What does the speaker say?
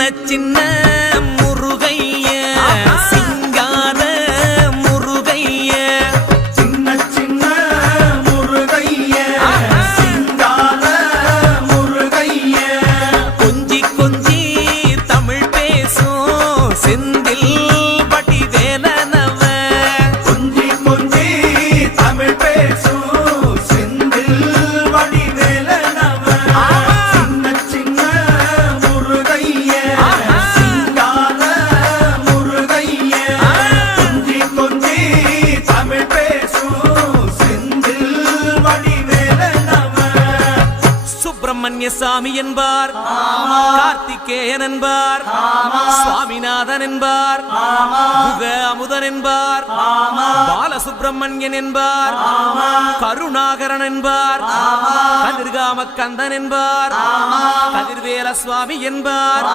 சின்ன முருகைய சிங்கார முருகைய சின்ன சின்ன முருகைய சிங்கார முருகைய கொஞ்சி கொஞ்சி தமிழ் பேசும் செந்தில் வடிவேலனவ கொஞ்சி கொஞ்சி தமிழ் பேசும் செந்தில் வடிவேலனவ சின்ன சின்ன முருகைய சிங்கார முருகைய கொஞ்சி கொஞ்சி தமிழ் பேசும் செந்தில் வடிவேலனவ சுப்பிரமணிய சாமி என்பார் கார்த்திகேயன் என்பார் சுவாமிநாதன் என்பார் முக அமுதன் என்பார் பாலசுப்பிரமணியன் என்பார் கருணாகரன் என்பார் கதிர்காம கந்தன் என்பார் கதிர்வேல சுவாமி என்பார்